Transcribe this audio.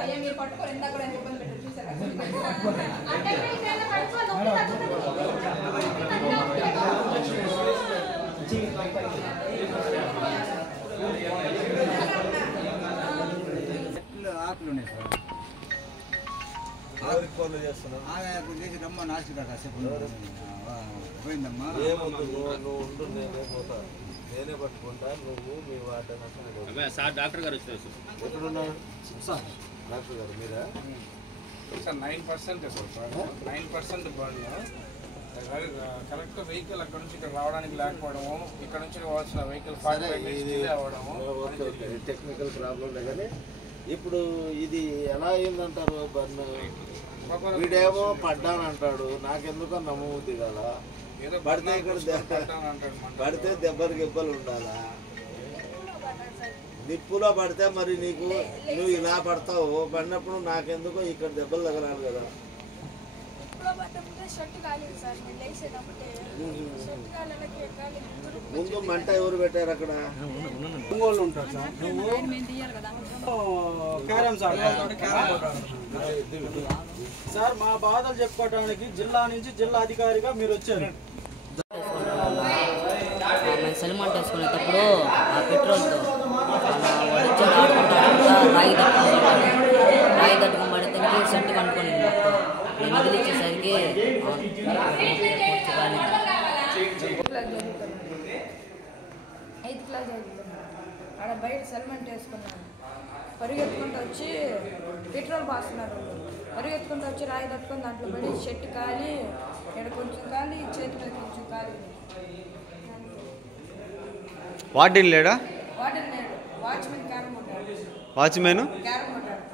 అయ్యా మీరు పట్టుకోరు ఇందాక కూడా ఎంత ఇబ్బంది పెట్టారు చూసారా ఆకులు ఉన్నాయి సార్ ఆకులు ఫోన్లు చేస్తున్నాను చేసినమ్మా నాశనం కాసేపు పోయిందమ్మా నువ్వు ఉండు నేనే పోతా నేనే పట్టుకుంటా నువ్వు మీ వాటన్నా సార్ డాక్టర్ గారు వచ్చారు ఎక్కడున్నారు సార్ డాక్టర్ గారు మీరా sir 9% sir 9% burn correct vehicle అక్కడ నుంచి ఇక్కడ రావడానికి లేకపోవడము ఇక్కడ నుంచి పోవాల్సిన వెహికల్ 45 మినిట్స్ డిలే అవ్వడము టెక్నికల్ ప్రాబ్లం కానీ ఇప్పుడు ఇది ఎలా అయిందంటారు బర్న్ వీడేమో పడ్డానంటాడు నాకెందుకో నమ్మబుద్ధి కదా పడితే ఇక్కడ పడితే దెబ్బలు గిబ్బలు ఉండాలా నిప్పులో పడితే మరి నీకు నువ్వు ఇలా పడతావు పడినప్పుడు నాకెందుకో ఇక్కడ దెబ్బలు తగలాలి కదా ముందు మంట ఎవరు పెట్టారు అక్కడ ఒంగోలు ఉంటారు సార్ క్యారమ్స్ ఆడతారు సార్ మా బాధలు చెప్పుకోవడానికి జిల్లా నుంచి జిల్లా అధికారిగా మీరు వచ్చారు మేము సెల్మాన్ వేసుకునేటప్పుడు ఆ పెట్రోల్తో రాయి తట్టుకొని పడితే సెంటు కనుక్కొని నేను వదిలిచ్చేసరికి ఎయిత్ క్లాస్ ఆడ బయట సెల్మెంట్ వేసుకున్నాను పరిగెత్తుకుంటూ వచ్చి పెట్రోల్ పోస్తున్నారు పరిగెత్తుకుంటూ వచ్చి రాయి తట్టుకొని దాంట్లో పడి షర్ట్ కాలి ఇక్కడ కొంచెం కాలి చేతిలో కొంచెం కాలి వార్డెన్ లేడా వాటర్ లేడు వాచ్మెన్ క్యారమ్ ఉంటాడు వాచ్మెన్ క్యారమ్ ఉంటాడు